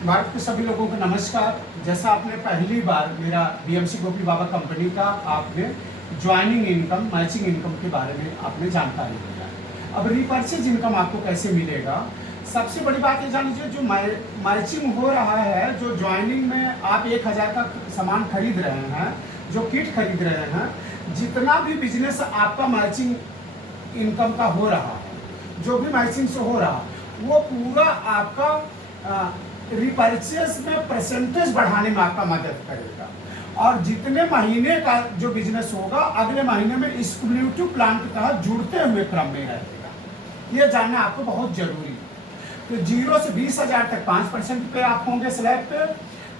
भारत के सभी लोगों को नमस्कार। जैसा आपने पहली बार मेरा बीएमसी गोपी बाबा कंपनी का आपने ज्वाइनिंग इनकम, मैचिंग इनकम के बारे में आपने जानकारी लिया। अब रीपर्चेज इनकम आपको कैसे मिलेगा? सबसे बड़ी बात ये जान लीजिए, जो मैचिंग हो रहा है, जो ज्वाइनिंग में आप 1000 का सामान खरीद रहे हैं, जो किट खरीद रहे हैं, जितना भी बिजनेस आपका मैचिंग इनकम का हो रहा है, जो भी मैचिंग से हो रहा है, वो पूरा आपका रिपर्चेस में परसेंटेज बढ़ाने में आपका मदद करेगा। और जितने महीने का जो बिजनेस होगा, अगले महीने में इस क्यूमुलेटिव प्लान के तहत जुड़ते हुए क्रम में रहेगा। ये जानना आपको बहुत जरूरी है। तो 0 से 20,000 तक 5% पे आप होंगे स्लैब पे,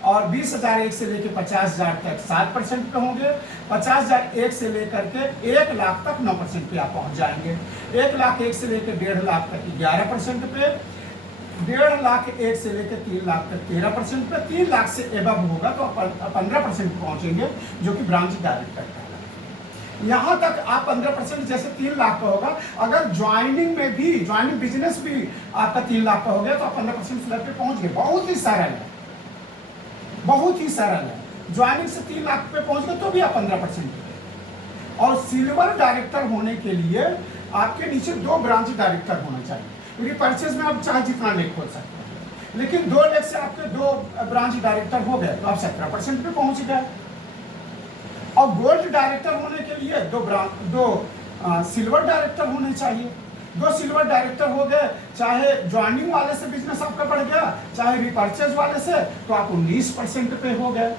और 20,001 से लेकर 50,000 तक 7% पे होंगे। 50,001 से लेकर के 1 लाख तक 9% पे आप पहुंच जाएंगे। 1,01,000 से लेकर 1.5 लाख तक 11% पे, 1.5 लाख 1 से लेकर 3 लाख तक 13% पे, 3 लाख से एबव होगा तो आप 15% पहुंचेंगे, जो कि ब्रांच डायरेक्टर का है। यहाँ तक आप 15%, जैसे 3 लाख का होगा, अगर ज्वाइनिंग में भी, ज्वाइनिंग बिजनेस भी आपका 3 लाख का हो गया तो आप 15% स्लैब पे पहुंच गए। बहुत ही सरल है, बहुत ही सरल है। ज्वाइनिंग से 3 लाख पे पहुंच गए तो भी आप 15%। और सिल्वर डायरेक्टर होने के लिए आपके नीचे 2 ब्रांच डायरेक्टर होना चाहिए। रिपर्चेज में आप चाहे जितना लेख खोल सकते हैं, लेकिन 2 लेख से आपके 2 ब्रांच डायरेक्टर हो गए तो आप 17% पे पहुंच गए। और गोल्ड डायरेक्टर होने के लिए 2 सिल्वर डायरेक्टर होने चाहिए। 2 सिल्वर डायरेक्टर हो गए, चाहे ज्वाइनिंग वाले से बिजनेस आपका बढ़ गया, चाहे रिपर्चेज वाले से, तो आप 19% पे हो गए।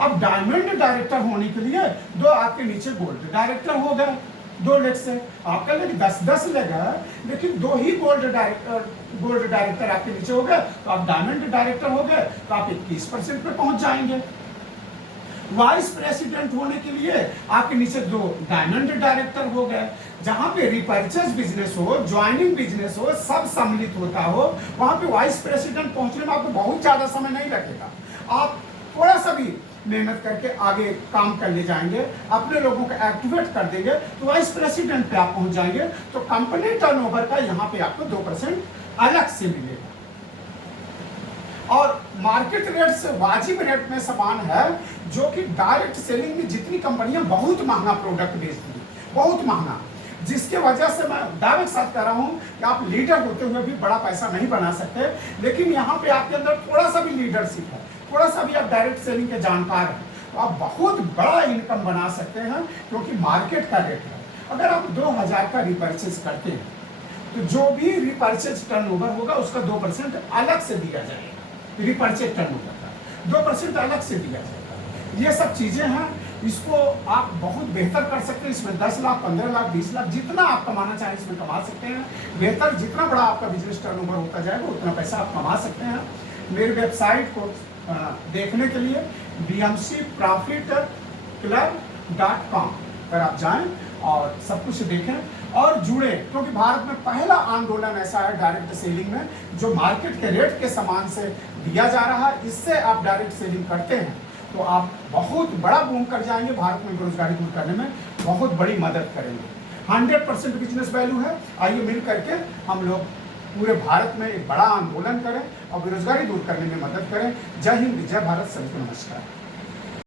अब डायमंड डायरेक्टर होने के लिए 2 आपके नीचे गोल्ड डायरेक्टर हो गए। 2 लेख से आपका लेख 10 लेगा, लेकिन 2 ही गोल्ड डायरेक्टर आपके नीचे हो गए तो आप डायमंड डायरेक्टर हो गए, तो आप 21% पे पहुंच जाएंगे। वाइस प्रेसिडेंट होने के लिए आपके नीचे 2 डायमंड डायरेक्टर हो गए। जहां पे रिपर्चेज बिजनेस हो, ज्वाइनिंग बिजनेस हो, सब सम्मिलित होता हो, वहां पे वाइस प्रेसिडेंट पहुंचने में आपको बहुत ज्यादा समय नहीं लगेगा। आप थोड़ा सा भी मेहनत करके आगे काम कर ले जाएंगे, अपने लोगों को एक्टिवेट कर देंगे, तो वाइस प्रेसिडेंट पे आप पहुंच जाएंगे। तो कंपनी टर्नओवर का यहाँ पे आपको 2% अलग से मिलेगा। और मार्केट रेट से वाजिब रेट में सामान है, जो कि डायरेक्ट सेलिंग में जितनी कंपनियां बहुत महंगा प्रोडक्ट बेचती है, बहुत महंगा, जिसके वजह से मैं दावे के साथ कह रहा हूं कि आप लीडर होते हुए भी बड़ा पैसा नहीं बना सकते। लेकिन यहाँ पे आपके अंदर थोड़ा सा भी लीडरशिप है, थोड़ा सा भी आप डायरेक्ट सेलिंग के जानकार हैं, तो आप बहुत बड़ा इनकम बना सकते हैं, क्योंकि मार्केट का रेट है। अगर आप 2,000 का रिपर्चेज करते हैं तो जो भी रिपर्चेज टर्नओवर होगा उसका 2% अलग से दिया जाएगा। रिपर्चेज टर्नओवर का 2% अलग से दिया जाएगा। ये सब चीजें हैं, इसको आप बहुत बेहतर कर सकते हैं। इसमें 10 लाख, 15 लाख, 20 लाख, जितना आप कमाना चाहें इसमें कमा सकते हैं। बेहतर, जितना बड़ा आपका बिजनेस टर्नओवर होता जाएगा उतना पैसा आप कमा सकते हैं। मेरी वेबसाइट को देखने के लिए bmcprofitclub.com पर आप जाएं और सब कुछ देखें और जुड़े, क्योंकि भारत में पहला आंदोलन ऐसा है डायरेक्ट सेलिंग में, जो मार्केट के रेट के सामान से दिया जा रहा है। इससे आप डायरेक्ट सेलिंग करते हैं तो आप बहुत बड़ा बूम कर जाएंगे, भारत में बेरोजगारी दूर करने में बहुत बड़ी मदद करेंगे। 100% बिजनेस वैल्यू है। आइए मिल करके हम लोग पूरे भारत में एक बड़ा आंदोलन करें और बेरोजगारी दूर करने में मदद करें। जय हिंद, जय भारत, सभी को नमस्कार।